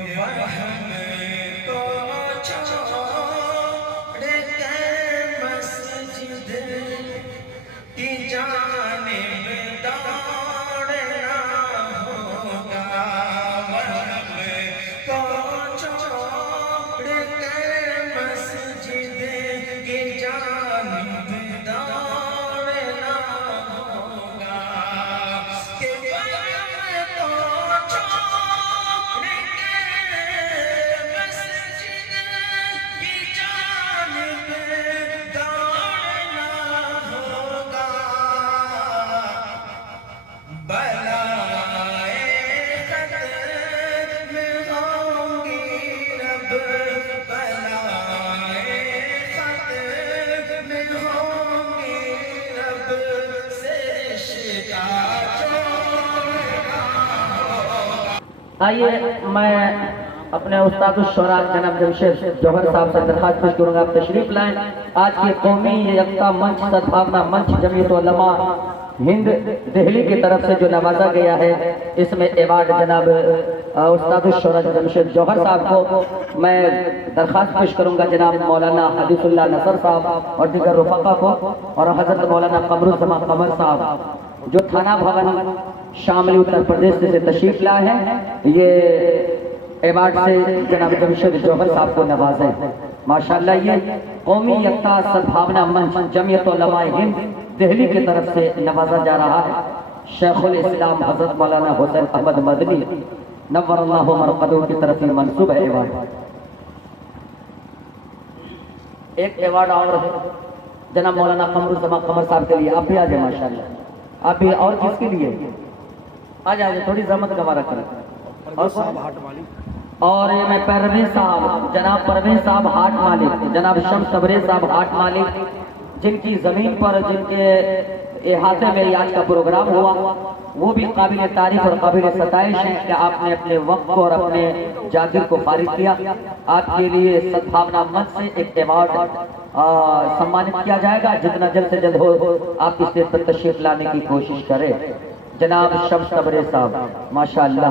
وہم کو چھوڑ کے مسجد کی جانب دوڑنا ہوگا، وہم کو چھوڑ کے مسجد کی جانب دوڑنا ہوگا، کہ وہم کو چھوڑ کے مسجد کی جانب دوڑنا ہوگا، بلائے ختم ہوں گی رب، بلائے ختم ہوں گی رب سے شکایت چھوڑنا ہوگا۔ آئیے میں اپنے استاد الشعراء جناب جمشید جوہر صاحب سے درخواست پیش کروں گا، آپ تشریف لائیں۔ آج کے قومی یکتا منچ سدبھاونا منچ جمعیت علماء ہند دہلی کی طرف سے جو نوازا گیا ہے، اس میں ایوارڈ جناب استاد الشعراء جمشید جوہر صاحب کو میں درخواست پیش کروں گا، جناب مولانا حدیث اللہ نصر صاحب اور دیگر رفقا کو، اور حضرت مولانا قمر الزمان قمر صاحب جو تھانہ بھون شاملی اتر پردیش سے تشریف لائے ہیں، یہ ایوارڈ سے جناب جمشید جوہر صاحب کو نوازیں۔ ماشاءاللہ یہ قومی یکتا سدبھاونا منچ جمعیت علماء ہند دہلی کی طرف سے نوازا جا رہا ہے۔ شیخ الاسلام حضرت مولانا حسین احمد مدنی نور اللہ مرقدہ کی طرف سے منسوب ہے ایوارڈ۔ ایک ایوارڈ اور جناب مولانا قمر الزمان قمر صاحب کے لیے، آپ بھی آ جائیں ماشاءاللہ، آپ بھی، اور کس کے لیے آ جائیں، تھوڑی زحمت گوارا کریں۔ اور میں پروین صاحب، جناب پروین صاحب ہاٹ مالک، جناب شمس تبریز صاحب ہاٹ مالک، جن کی زمین پر، جن کے احاطے میں آج کا پروگرام ہوا، وہ بھی قابل تعریف اور قابل ستائش ہے کہ آپ نے اپنے وقت کو اور اپنے جاگیر کو فارغ کیا۔ آپ کے لیے سدبھاونا منچ سے ایک ایوارڈ سمانت کیا جائے گا، جتنا جلد سے جلد ہو آپ اس پر تشریف لانے کی کوشش کریں۔ جناب شمس تبریز صاحب ماشاءاللہ۔